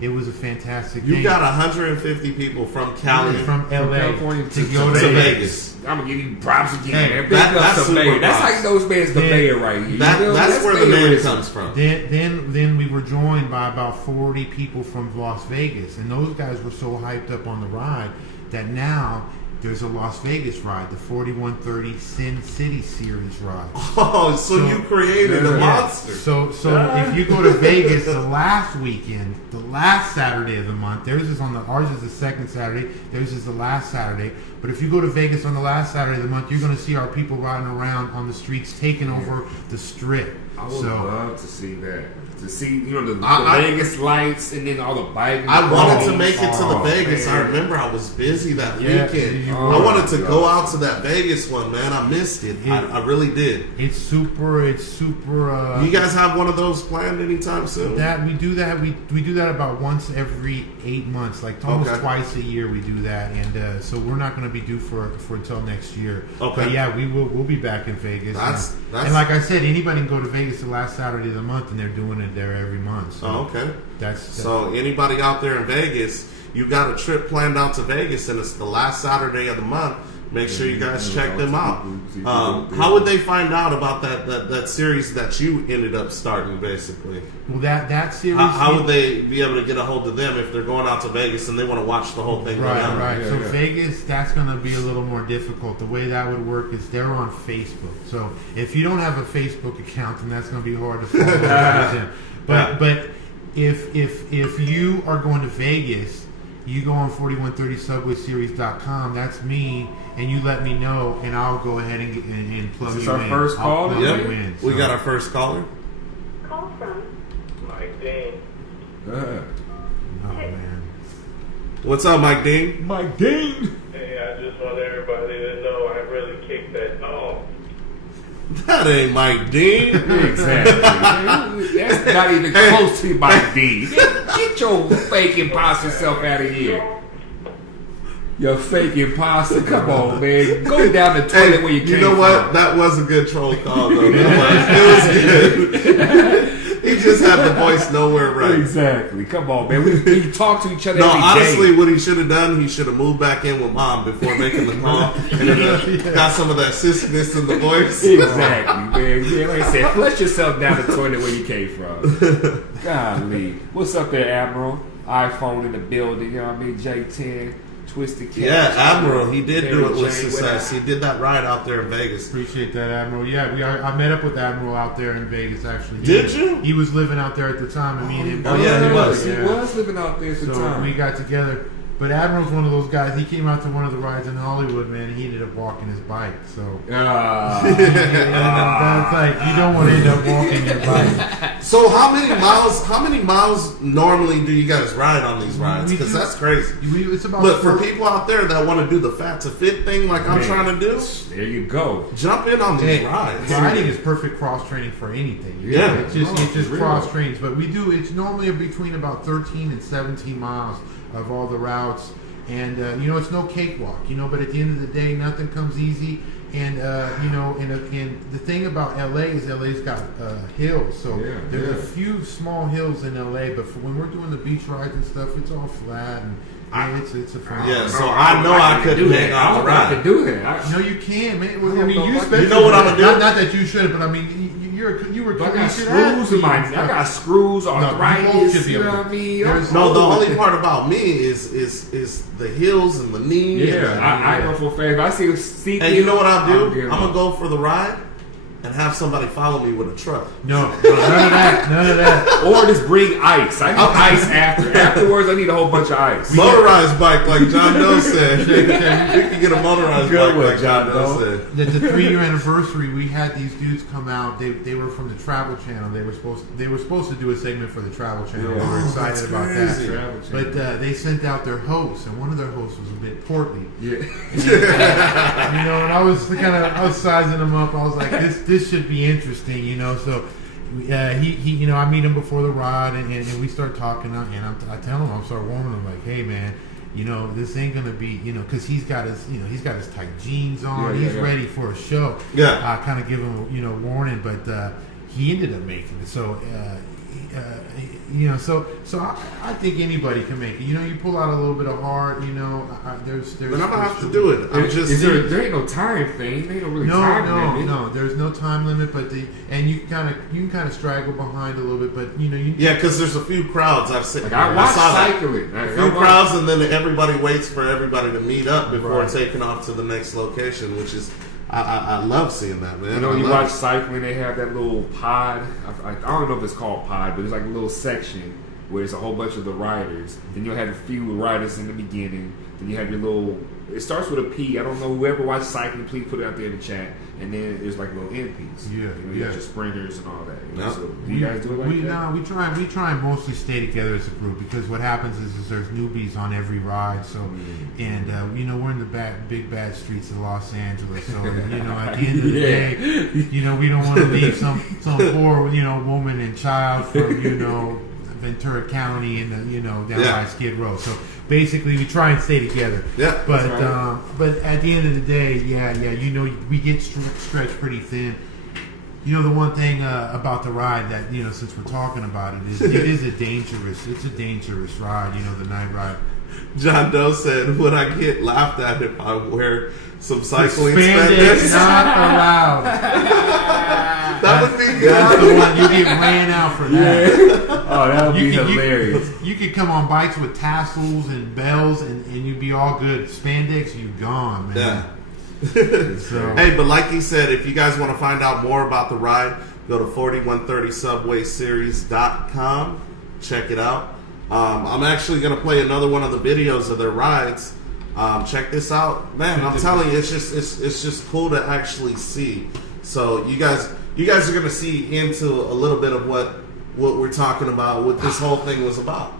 it was a fantastic thing. You got 150 people from Cali, from LA California to go to Vegas. I'm gonna give you props again. Hey, that's mayor. That's how you know this man's the mayor right here. That's where the name comes from. Then we were joined by about 40 people from Las Vegas, and those guys were so hyped up on the ride that now there's a Las Vegas ride, the 4130 Sin City Series ride. Oh, so you created a monster. So if you go to Vegas the last weekend, the last Saturday of the month, ours is the second Saturday, theirs is the last Saturday. But if you go to Vegas on the last Saturday of the month, you're going to see our people riding around on the streets, taking over the strip. I would love to see that. To see, the Vegas lights and then all the bikes. I wanted to make it to the Vegas. Man. I remember I was busy that weekend. I wanted to go out to that Vegas one, man. I missed it. I really did. It's super. You guys have one of those planned anytime soon? We do that. We do that about once every 8 months, like almost twice a year. We do that, and so we're not going to be due for until next year. Okay. But yeah, we'll be back in Vegas. And like I said, anybody can go to Vegas the last Saturday of the month, and they're doing it there every month. So okay. So anybody out there in Vegas, you got a trip planned out to Vegas, and it's the last Saturday of the month. Make sure you guys check them out. How would they find out about that series that you ended up starting, basically? Well, that series. How would they be able to get a hold of them if they're going out to Vegas and they want to watch the whole thing? Right. So Vegas, that's going to be a little more difficult. The way that would work is they're on Facebook. So if you don't have a Facebook account, then that's going to be hard to follow. But if you are going to Vegas, you go on 4130subwayseries.com. That's me, and you let me know, and I'll go ahead and plug you in. Is this our first call? Yep. We got our first caller. Call from Mike Dean. Oh man. What's up, Mike Dean? Mike Dean. Hey, I just want everybody to know I really kicked that dog. That ain't Mike Dean. Exactly. That's not even close to Mike Dean. Get your fake imposter self out of here. You're fake imposter. Come on, man. Go down the toilet where you came from. You know what? That was a good troll call, though. It was good. He just had the voice nowhere right. Exactly. Come on, man. We talk to each other No, every honestly, day. what he should have done, he should have moved back in with mom before making the call. And then got some of that sissness in the voice. Exactly, man. Yeah, like I said, flush yourself down the toilet where you came from. Golly. What's up there, Admiral? iPhone in the building, you know what I mean? J10, Twisted Cat. Yeah, Admiral, he did do it with Jane, success. He did that ride out there in Vegas. Appreciate that, Admiral. Yeah, I met up with Admiral out there in Vegas, actually. Did you? He was living out there at the time. I mean, Oh, yeah, he was. He was living out there at the so time. we got together. But Admiral's one of those guys. He came out to one of the rides in Hollywood, man. And he ended up walking his bike. So that's like you don't want to end up walking your bike. So how many miles normally do you guys ride on these rides? Because that's crazy. It's about. But for people out there that want to do the fat to fit thing like I'm trying to do, there you go. jump in on these rides. Riding is perfect cross training for anything. Yeah. It's just cross trains. But we do. It's normally between about 13 and 17 miles of all the routes, and it's no cakewalk, but at the end of the day, nothing comes easy, and and the thing about LA is LA's got hills, so there's a few small hills in LA, but when we're doing the beach rides and stuff, it's all flat, and it's a fun. Yeah, so I know I couldn't hang on the ride. I could do that. No, you can, man. I mean, you know what I'm gonna do? Not that you should, but I mean, you were. I got screws in my. I got screws, arthritis. You know what I mean? No, the only part about me is the heels and the knee. Yeah, I know for a fact. If I see. And you know what I'll do? I'm gonna go for the ride and have somebody follow me with a truck. No, none of that. Or just bring ice. I need ice afterwards. I need a whole bunch of ice. Motorized bike, like John Doe said. We can get a motorized Good bike, one, like John Doe said. The 3-year anniversary, we had these dudes come out. They were from the Travel Channel. They were supposed to do a segment for the Travel Channel. Yeah. We were excited about crazy. that. But they sent out their hosts, and one of their hosts was a bit portly. Yeah. And I was sizing them up. I was like, this should be interesting, So he I meet him before the ride, and we start talking, and I tell him, I start warming him, like, hey man, this ain't gonna be, because he's got his tight jeans on, he's ready for a show. Yeah, I kind of give him warning, but he ended up making it. So so I think anybody can make it. You pull out a little bit of heart. There's. But I'm gonna have to do it. There ain't no time thing. There ain't no really time limit. No. There's no time limit, but you can kind of straggle behind a little bit, but Yeah, because there's a few crowds I've seen. Like I watch cycling. A few crowds, and then everybody waits for everybody to meet up before taking off to the next location, which is. I love seeing that, man. You watch cycling, they have that little pod. I don't know if it's called pod, but it's like a little section where it's a whole bunch of the riders. Then you'll have a few riders in the beginning. Then you have your little. It starts with a P. I don't know. Whoever watches cycling, please put it out there in the chat. And then there's like little end piece. Yeah, you got your sprinters and all that. Yep. So do you guys do it like that? No, we try and mostly stay together as a group, because what happens is there's newbies on every ride. So, and we're in the big bad streets of Los Angeles. So at the end of the day, we don't want to leave some poor woman and child from Ventura County and down by Skid Row. So basically, we try and stay together. Yeah, but right. But at the end of the day, we get stretched pretty thin. The one thing about the ride that since we're talking about it is it's a dangerous ride. The night ride. John Doe said, "Would I get laughed at if I wear some cycling spandex? spandex?" Not allowed. That would be good. That's the one you get ran out for that. Oh, that would be hilarious. You could come on bikes with tassels and bells, and you'd be all good. Spandex, you gone, man. Yeah. So. Hey, but like he said, if you guys want to find out more about the ride, go to 4130subwayseries.com. Check it out. I'm actually going to play another one of the videos of their rides. Check this out, man. I'm telling you, it's just cool to actually see. So you guys are going to see into a little bit of what we're talking about, what this whole thing was about.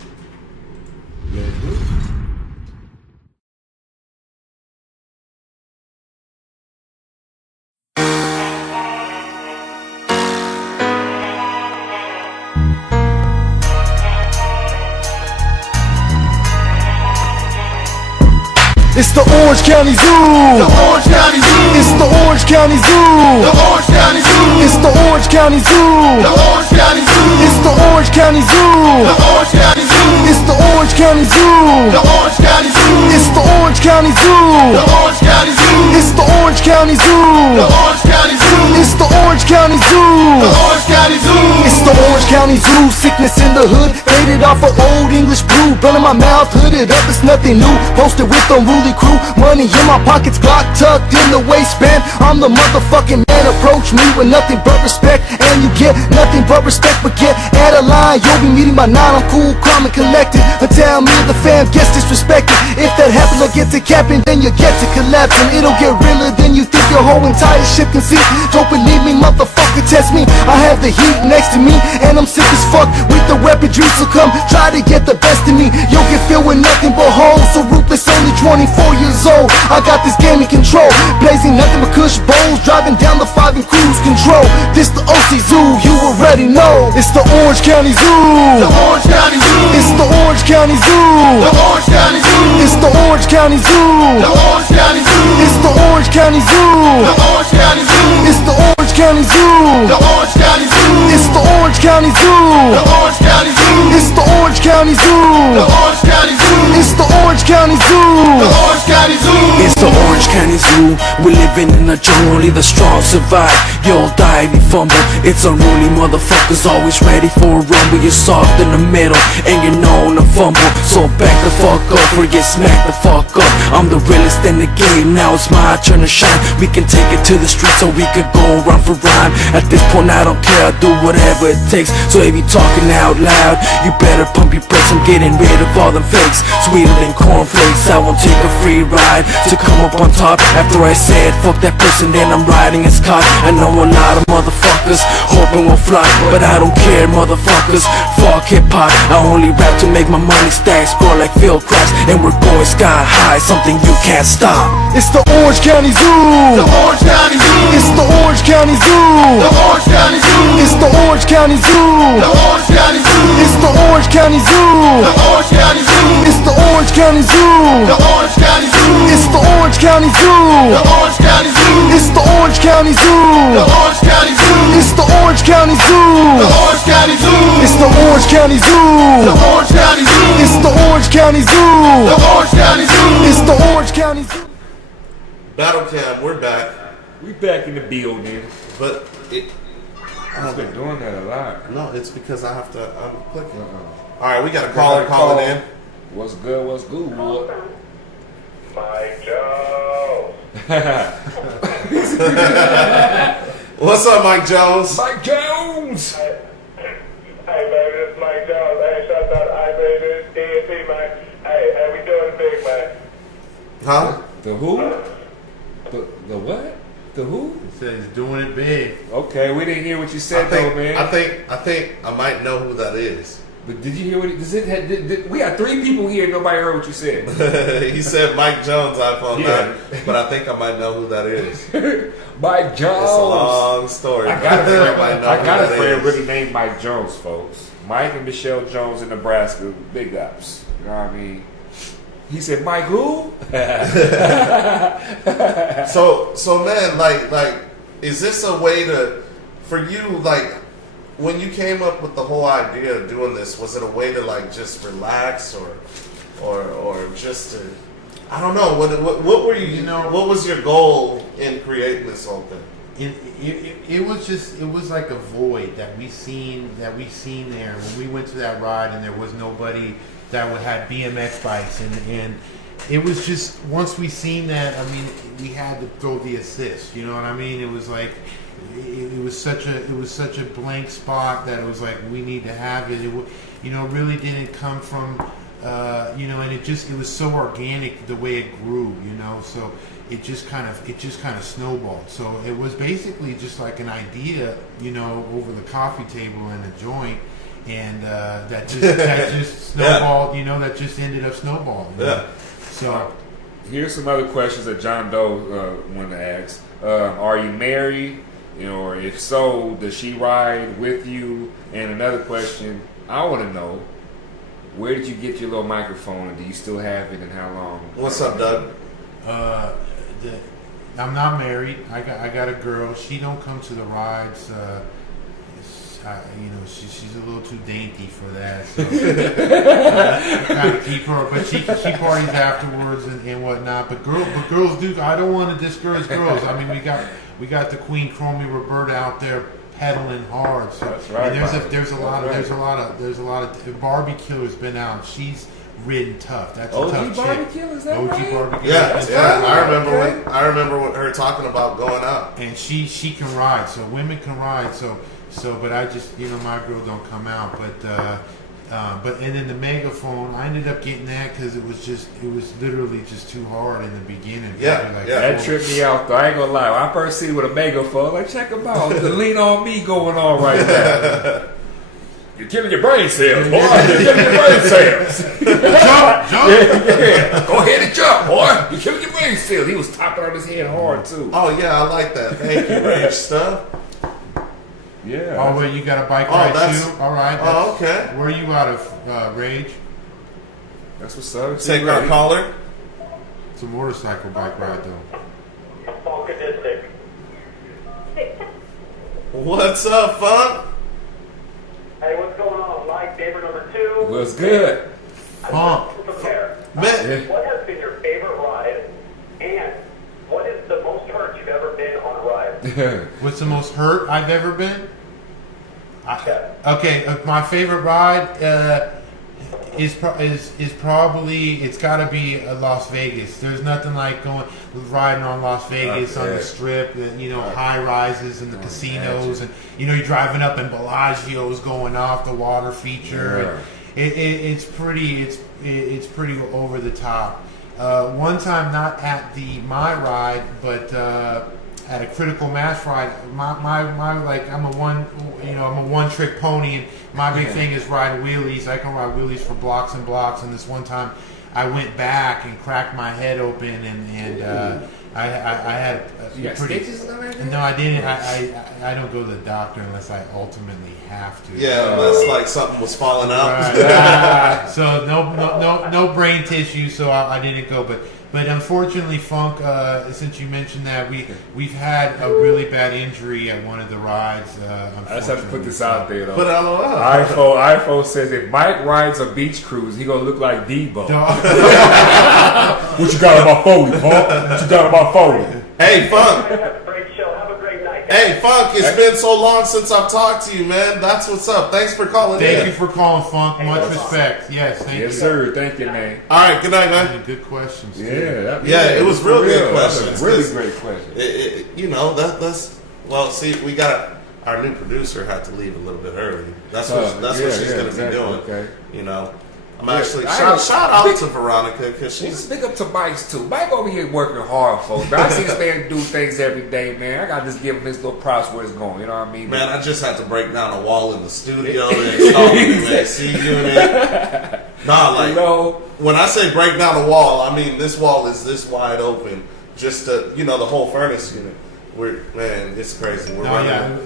It's the Orange County Zoo. The Orange County Zoo. It's the Orange County Zoo. The Orange County Zoo. It's the Orange County Zoo. The Orange County Zoo. It's the Orange County Zoo. The Orange County Zoo. It's the Orange County Zoo. The Orange County Zoo. It's the Orange County Zoo. The Orange County Zoo. It's the Orange County Zoo. The Orange County Zoo. It's the Orange County Zoo. The Orange County Zoo. It's the Orange County Zoo. Sickness in the hood, faded off of old English brew. Burning my mouth, hooded up, it's nothing new. Posted with unruly crew, money in my pockets, Glock tucked in the waistband. I'm the motherfucking man, approach me with nothing but respect, and you get nothing but respect. But get at a line, you'll be meeting by 9. I'm cool, calm and collected. Until me and the fam gets disrespected. If that happens, I get to capping, then you get to collapsing. It'll get realer than you think. Your whole entire ship can see. Don't believe me, motherfucker, test me. I have the heat next to me, and I'm sick as fuck with the weaponry. So come try to get the best of me. You'll get filled with nothing but holes. So ruthless, only 24 years old. I got this game in control, blazing nothing but cush bowls, driving down the 5 in cruise control. This the OC Zoo, you already know. It's the Orange County Zoo. The Orange County Zoo. It's the Orange County Zoo. The Orange County Zoo. It's the Orange County Zoo. The Orange County Zoo. It's the Orange County Zoo. The Orange County Zoo. It's the Orange County Zoo. The Orange County Zoo. It's the Orange County Zoo. The Orange County Zoo. It's the Orange County Zoo. The Orange County Zoo. It's the Orange County Zoo. The Orange County Zoo. It's the Orange County Zoo. We're living in a jungle, only the strong survive. You'll die if you fumble. It's unruly motherfuckers always ready for a rumble. You're soft in the middle and you're known to fumble. So back the fuck up or get smacked the fuck up. I'm the realest in the game, now it's my turn to shine. We can take it to the streets so we could go run for rhyme. At this point I don't care, I'll do whatever it takes. So if you talking out loud, you better pump your brakes. I'm getting rid of all them fakes, sweeter than cornflakes. I won't take a free ride to come up on top. After I said fuck that person, then I'm riding his car. I know a lot of motherfuckers hoping we'll fly, but I don't care, motherfuckers. Fuck hip-hop, I only rap to make my money stack. Scroll like field cracks, and we're going sky high, something you can't stop. It's the Orange County Zoo. The Orange County Zoo. It's the Orange County Zoo. The Orange County Zoo. It's the Orange County Zoo. The Orange County Zoo. It's the Orange County Zoo. The Orange County Zoo. It's the Orange County Zoo. The Orange County Zoo. It's the Orange County Zoo. The Orange County Zoo. It's the Orange County Zoo. The Orange County Zoo. It's the Orange County Zoo. The Orange County Zoo. It's the Orange County Zoo. The Orange County Zoo. It's the Orange County Zoo. The Orange County Zoo. It's the Orange County Zoo. Battle Cam, we're back. We back in the building. But I've been doing that a lot. No, it's because I'm clicking. All right, we got a caller calling in. What's good? What's good? Mike Jones. What's up, Mike Jones? Mike Jones. Hey, baby, this is Mike Jones. Hey, shout out to baby, this DNT, man. Hey, we doing big, man. Huh? The who? The what? The who? He said he's doing it big. Okay, we didn't hear what you said though, man. I think I might know who that is. But did you hear what we got 3 people here, nobody heard what you said. He said Mike Jones, iPhone 9, Yeah. but I think I might know who that is. Mike Jones. It's a long story. I got a friend, might know I who got a that friend is. really named Mike Jones, folks. Mike and Michelle Jones in Nebraska, big ups. You know what I mean? He said, Mike who? So man, like, is this a way to, for you, like, when you came up with the whole idea of doing this, was it a way to like just relax or just to, I don't know, what were you know, what was your goal in creating this whole thing? It was like a void that we seen there when we went to that ride, and there was nobody that had BMX bikes, and it was just, once we seen that, I mean, we had to throw the assist, you know what I mean? It was like it was such a blank spot that it was like, we need to have it. It really didn't come from and it was so organic the way it grew, so it just kind of snowballed. So it was basically just like an idea, over the coffee table and a joint, and that just snowballed, that just ended up snowballing. Yeah. So here's some other questions that John Doe wanted to ask. Are you married? Or if so, does she ride with you? And another question I want to know: where did you get your little microphone, and do you still have it, and how long? What's up, Doug? I'm not married. I got a girl. She don't come to the rides. She's a little too dainty for that. So I kind of keep her, but she parties afterwards and whatnot. But girls do. I don't want to discourage girls. I mean, we got the Queen Chromie Roberta out there pedaling hard. So that's right. And there's a lot of Barbie Killer's been out. She's ridden tough. That's a tough chick. Barbie Killer, is that OG right? Barbie Killer. Yeah. I remember her talking about going out. And she can ride, so women can ride. So but I just my girl don't come out. But and then the megaphone, I ended up getting that because it was literally just too hard in the beginning. That tripped me out though. I ain't gonna lie. When I first see it with a megaphone, like check them out. The lean on me going on right now. You're killing your brain cells, boy. You're killing your brain cells. Jump! Yeah. Go ahead and jump, boy. You're killing your brain cells. He was tapping on his head hard too. Oh yeah, I like that. Thank you, Rage stuff. Yeah. Oh, wait, you got a bike ride too? All right. Okay. Where are you out of, Rage? That's what's up. Take our caller. It's a motorcycle bike ride though. What's up, Funk? Hey, what's going on? Mike, neighbor number 2. What's good? Funk. Man. What has been your favorite ride, and what is the most hurt you've ever been on a ride? What's the most hurt I've ever been? My favorite ride is probably, it's got to be Las Vegas. There's nothing like riding on Las Vegas on the Strip, high rises and the casinos, and you're driving up and Bellagio's going off the water feature. And it's pretty over the top. One time, not at my ride, but at a critical mass ride. I'm a one trick pony, and my big thing is riding wheelies. I can ride wheelies for blocks and blocks. And this one time, I went back and cracked my head open, and I had stitches and everything? No, I didn't. I don't go to the doctor unless I ultimately have to. Yeah, unless like something was falling out. Right. So no brain tissue, so I didn't go. But unfortunately, Funk, since you mentioned that, we've had a really bad injury at one of the rides. I just have to put this out there though. Put LOL. iPhone says if Mike rides a beach cruise, he gonna look like Debo. What you got about Foley, huh? What you got about Foley? Hey, Funk. Have a great show. Have a great night. Hey, Funk. It's been so long since I've talked to you, man. That's what's up. Thanks for calling. Thank you for calling, Funk. Much respect. Yes, thank you. Yes, sir. Thank you, man. All right. Good night, man. Good questions. Yeah, it was real good questions. Really great question. That's well. See, we got our new producer had to leave a little bit early. That's what she's going to be doing. Okay. I'm actually shout out to Veronica because she's big up to Mike's too. Mike over here working hard, folks. But I see this man do things every day, man. I got to just give him his little props where it's going. You know what I mean? Man, I just had to break down a wall in the studio to install the AC unit. When I say break down a wall, I mean this wall is this wide open. Just to, the whole furnace unit. It's crazy.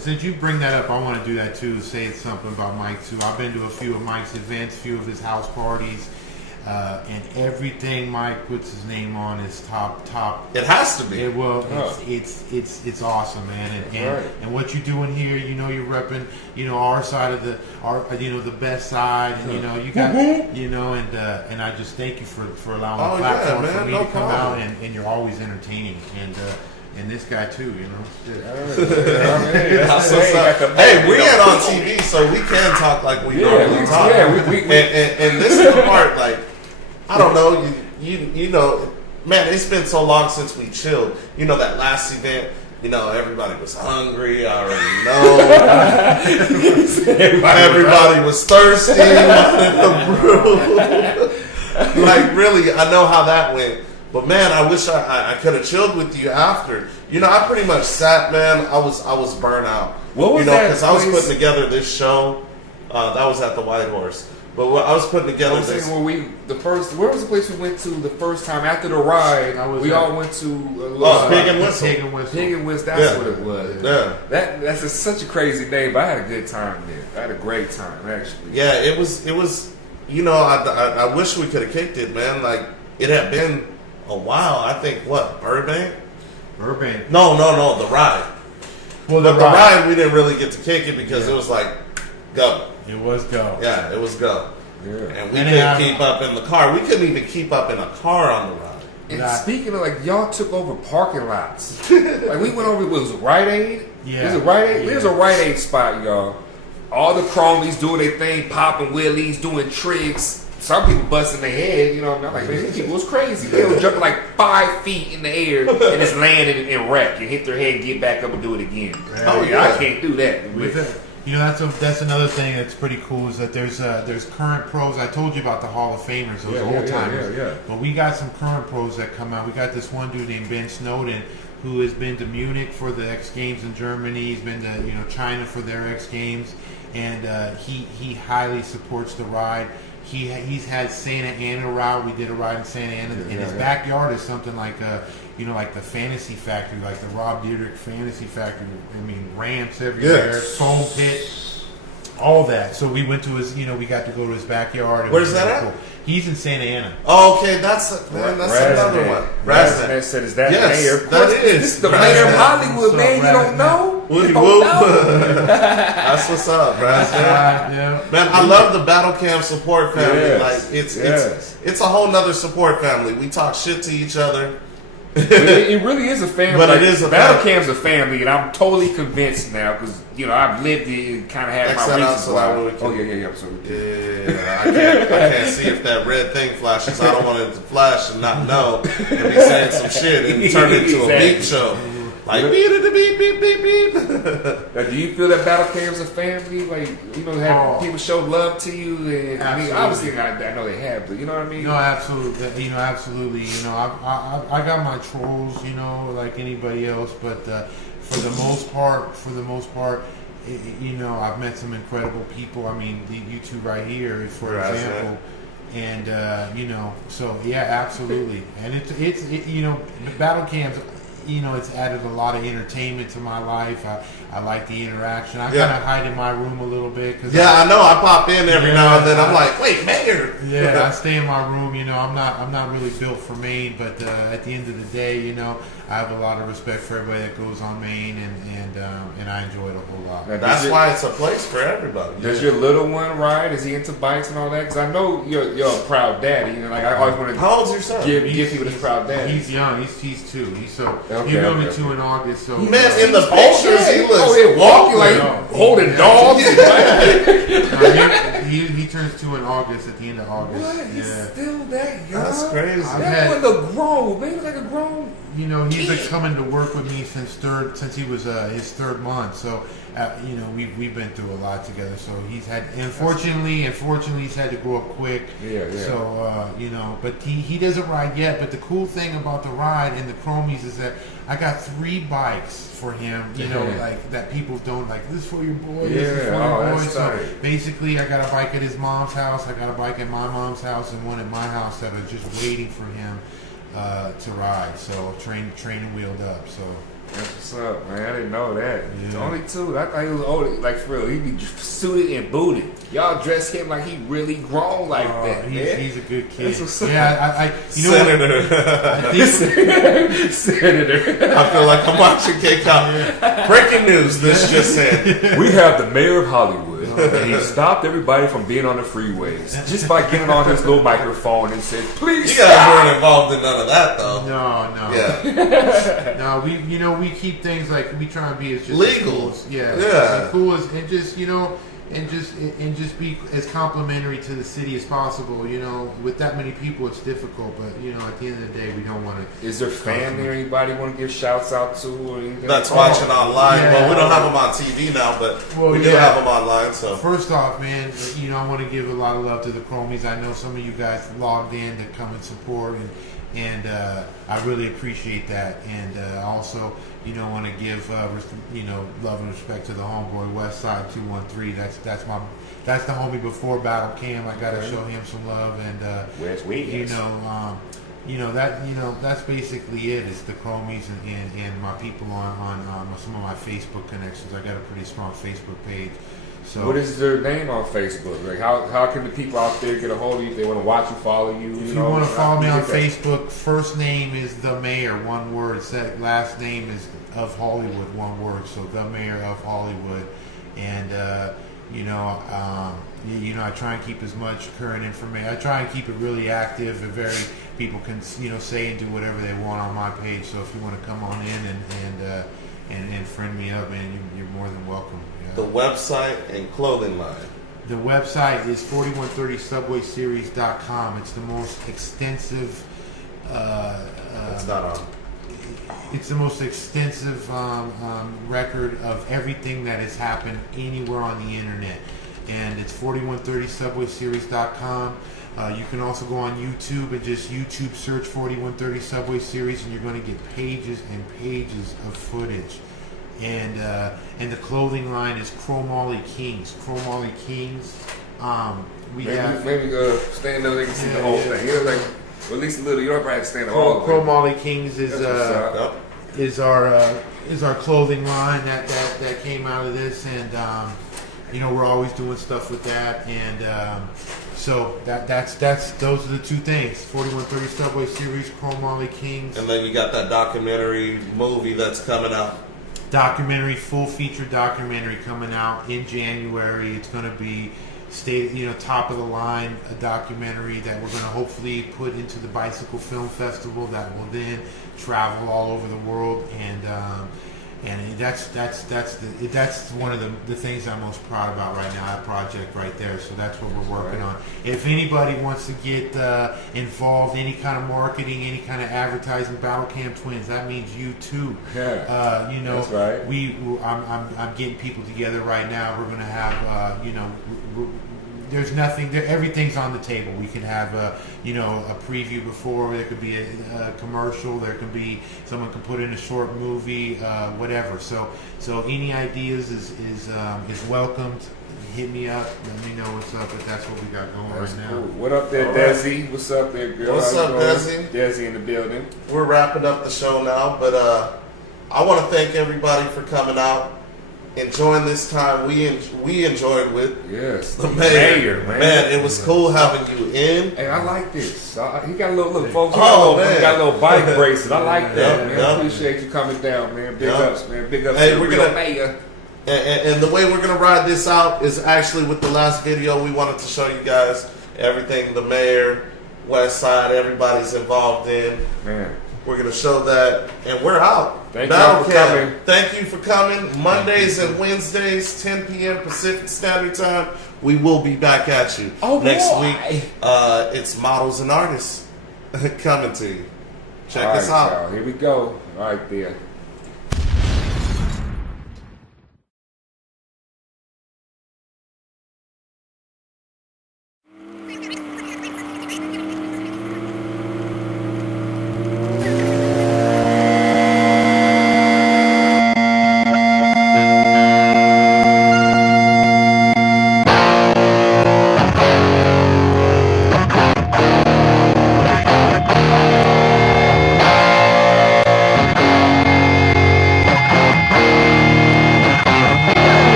Since you bring that up, I want to do that too. Say something about Mike too. I've been to a few of Mike's events, a few of his house parties, and everything Mike puts his name on is top. It has to be. It's awesome, man. And what you're doing here, you're repping, our side of the best side, and you got, and I just thank you for allowing the platform for me to come out, and you're always entertaining, and this guy too, That's what's up. Hey, we ain't on TV, so we can talk like we normally talk. And this is the part, like, I don't know, man, it's been so long since we chilled. That last event, everybody was hungry. I already know. Everybody was thirsty. Wanted the brew. Like, really, I know how that went. But man, I wish I could have chilled with you after. I pretty much sat, man. I was burnt out. What was that? Because I was putting together this show. That was at the White Horse. But I was putting together this. Where was the place we went to the first time after the ride? We all went to Pig and Whistle. Pig and Whistle. That's what it was. Yeah. That's such a crazy name, but I had a good time there. I had a great time actually. Yeah, it was. I wish we could have kicked it, man. Like it had been a while. I think what, Burbank? No, the ride. Well, the ride we didn't really get to kick it because it was like go. It was go. Yeah, it was go. Yeah. And we and couldn't keep up in the car. We couldn't even keep up in a car on the ride. And speaking of, like, y'all took over parking lots. Like, we went over, was it Rite Aid? Yeah. Was it Rite Aid? There's a Rite Aid spot, y'all. All the chromies doing their thing, popping wheelies, doing tricks. Some people busting their head, you know what I mean? I'm like, man, these people was crazy. They was jumping like 5 feet in the air and just landed and wreck and hit their head and get back up and do it again. Oh, yeah. I can't do that. You know, that's another thing that's pretty cool is that there's current pros. I told you about the Hall of Famers, those old timers. Yeah. But we got some current pros that come out. We got this one dude named Ben Snowden who has been to Munich for the X Games in Germany. He's been to China for their X Games, and he highly supports the ride. He's had Santa Ana ride. We did a ride in Santa Ana, and his backyard is something like like the Fantasy Factory, like the Rob Dyrdek Fantasy Factory. I mean, ramps everywhere, foam pit, all that. So we went to his, we got to go to his backyard. Where's that at? Cool. He's in Santa Ana. Oh, okay, that's another one. Rasnet said, "Is that mayor?" That is. This is the mayor of Hollywood, So man. You don't know? Woody You don't Whoop. know? That's what's up, Rasnet. Yeah. Man, I love the Battle Cam support family. Yes. Like it's a whole nother support family. We talk shit to each other. It really is a family. But like, it is a Battle family. Cam's a family, and I'm totally convinced now because I've lived it and kind of had my reasons why. Oh yeah. Absolutely. Yeah, I can't see if that red thing flashes. I don't want it to flash and not know and be saying some shit and turn it into a beep show. Like beep beep beep beep beep. Now, do you feel that Battle Cam's a family? Like have people show love to you? And I mean, obviously, I know they have, but you know what I mean? No, absolutely. Absolutely. I got my trolls, like anybody else, but for the most part, I've met some incredible people. I mean, you two right here, for example. And so yeah, absolutely. And it's Battle Cam's. It's added a lot of entertainment to my life. I like the interaction. I kind of hide in my room a little bit. I know. I pop in every now and then. I'm like, wait, Mayor. Yeah, I stay in my room. I'm not really built for Maine, but at the end of the day, I have a lot of respect for everybody that goes on Maine, and I enjoy it a whole lot. Now, that's why it's a place for everybody. Does your little one ride? Is he into bikes and all that? Because I know you're a proud daddy. Like I always want to. How old's your son? Give people this proud daddy. He's young. He's 2. He'll be 2 in August. So man, in the pictures he looks walking like holding dogs. He turns 2 in August at the end of August. What? He's still that young? That's crazy. That boy look grown. Man, like a grown. He's been coming to work with me since he was his 3rd month. So, we've been through a lot together. So he's had, unfortunately, he's had to grow up quick. Yeah. So, but he doesn't ride yet. But the cool thing about the ride and the chromies is that I got 3 bikes for him. Like that people don't like. This is for your boy. This is for your boy. So basically, I got a bike at his mom's house. I got a bike at my mom's house, and one at my house that are just waiting for him. To ride, so train and wheeled up. So that's what's up, man. I didn't know that. It's only 2. I thought he was older. Like for real, he be suited and booted. Y'all dress him like he really grown like that. He's a good kid. That's what's up. Yeah, Senator. Senator. I feel like I'm watching K-Cup. Breaking news. This just said. We have the mayor of Hollywood. And he stopped everybody from being on the freeways just by getting on his little microphone and said, "Please." You guys weren't involved in none of that, though. No. Yeah. No, we keep things like we try and be as just legal. Cool as cool as and just and just be as complimentary to the city as possible. With that many people, it's difficult. But at the end of the day, we don't want to. Is there family or anybody want to give shouts out to or anything? That's watching online. Yeah. Well, we don't have them on TV now, but we do have them online. So first off, man, I want to give a lot of love to the chromies. I know some of you guys logged in to come and support, and I really appreciate that. And also, want to give love and respect to the homeboy Westside 213. That's the homie before Battle Cam. I gotta show him some love, and that's basically it. It's the chromies and my people on some of my Facebook connections. I got a pretty strong Facebook page. So what is their name on Facebook? Like how can the people out there get a hold of you if they want to watch you, follow you? If you want to follow me on Facebook, first name is The Mayor, one word. Last name is of Hollywood, one word. So The Mayor of Hollywood, and I try and keep as much current information. I try and keep it really active and very. People can say and do whatever they want on my page. So if you want to come on in and friend me up, man, you're more than welcome. The website and clothing line. The website is 4130subwayseries.com. It's the most extensive. It's not on. It's the most extensive record of everything that has happened anywhere on the internet, and it's 4130subwayseries.com. You can also go on YouTube and just YouTube search 4130 Subway Series, and you're going to get pages and pages of footage. And the clothing line is Chromoly Kings. Chromoly Kings. Maybe stand there, they can see the whole thing. Or at least a little. You don't have to stand the whole thing. Chromoly Kings is our clothing line that came out of this, and we're always doing stuff with that, and so that's those are the two things: 4130 Subway Series, Chromoly Kings, and then you got that documentary movie that's coming out. Full feature documentary coming out in January. It's going to be top of the line, a documentary that we're going to hopefully put into the Bicycle Film Festival that will then travel all over the world, and that's one of the things I'm most proud about right now, that project right there. So that's what we're working on. If anybody wants to get involved, any kind of marketing, any kind of advertising, Battle Cam Twins, that means you too. Yeah, that's right. I'm getting people together right now. We're going to have there's nothing there. Everything's on the table. We can have a preview before. There could be a commercial. There could be someone can put in a short movie, whatever. So any ideas is welcomed. Hit me up. Let me know what's up. But that's what we got going right now. Cool. What up there, Desi? What's up there, girl? What's up, Desi? Desi in the building. We're wrapping up the show now, but I want to thank everybody for coming out. Enjoying this time we enjoyed with the mayor, man. It was cool having you in. Hey, I like this. He got a little folks. He got a little bike bracelet. I like that, man. I appreciate you coming down, man. Big ups, man. Big ups. Hey, we're gonna mayor. And the way we're gonna ride this out is actually with the last video. We wanted to show you guys everything the mayor, West Side, everybody's involved in. Man. We're going to show that, and we're out. Thank you for coming. Thank you for coming. Mondays and Wednesdays, 10 p.m. Pacific Standard Time. We will be back at you next week. It's Models and Artists coming to you. Check us out. Y'all. Here we go. All right, there.